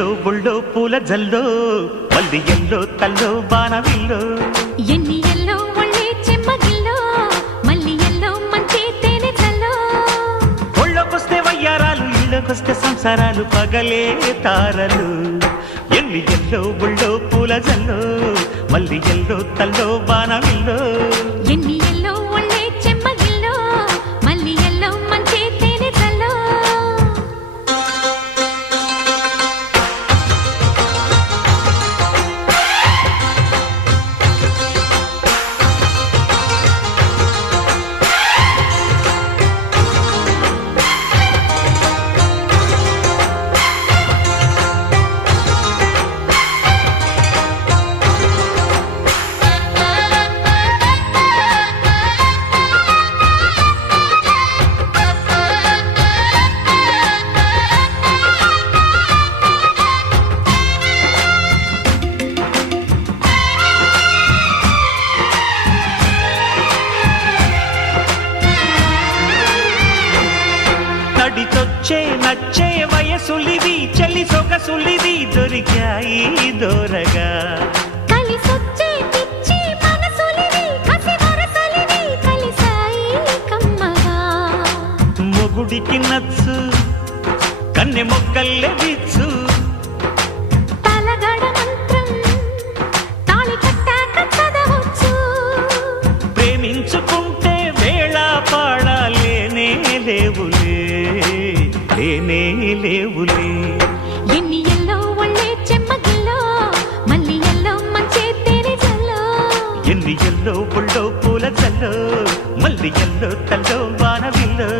yellow బుల్లో పూల జల్లో మల్లి yellow తల్లో బాణవిల్లో ఎన్ని ఎల్లో ఒళ్ళే చెమ్మగిల్లో మల్లి ఎల్లో మంచి తేనె జల్లో ఒళ్ళొకొస్తే వయ్యారాలు ఇళ్ళకొస్తే సంసారాలు పగలే తారలు ఎన్ని ఎల్లో బుల్లో పూల జల్లో మల్లి ఎల్లో తల్లో బాణవిల్లో ఎన్ని ఎల్లో ఒళ్ళే చెమ్మగిల్లో మల్లి ఎల్లో మంచి తేనె జల్లో నడిచొచ్చే నచ్చే వయసులివి చలి సొగసులివి దొరికాయి దూరగా కలిసొచ్చే పిచ్చి మనసులివి కసి వరసలివి కలిసాయి కమ్మగా మొగుడికి నచ్చు కన్నె మొక్కల్లే విచ్చు తలగడ మంత్రం తాళి కట్టాక చదవచ్చు ప్రేమించుకుంటే వేళ పాడాలేనే లేవులే లేనే లేవులే ఎన్ని ఎల్లో ఒళ్ళే చెమ్మగిల్లో మల్లి ఎల్లో మంచి తేనె జల్లో ఎన్ని ఎల్లో బుల్లో పూల జల్లో మల్లి ఎల్లో తల్లో వానవిల్లో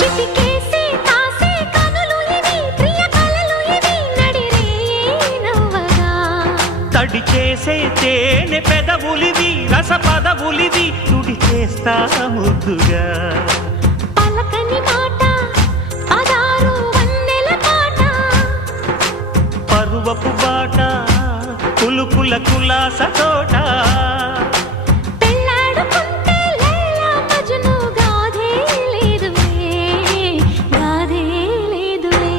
చిటికేసి కాసే కనులు ఇవి ప్రియ కలలు ఇవి నడిరే నవ్వగా తడి చేసే తేనె పెదవులివి రస పదవులివి తుడి చేస్తా ముద్దుగా పలకని మాట పదారు వన్నెల పాట పరువపు బాట కులుకుల కులాస తోట పెళ్ళాడుకుంటే లైలా మజ్ను గాథే లేదులే గాథే లేదులే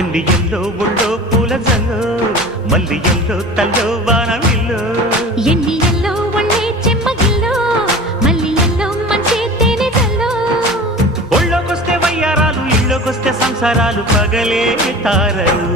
ఎన్ని ఎల్లో బుల్లో పూల జల్లో మల్లి ఎల్లో తల్లో వానవిల్లో ఎన్ని ఎల్లో ఒళ్ళే చెమ్మగిల్లో మల్లి ఎల్లో మంచి తేనె జల్లో ఒళ్ళోకొస్తే వయ్యారాలు ఇళ్ళోకొస్తే సంసారాలు పగలే తారలు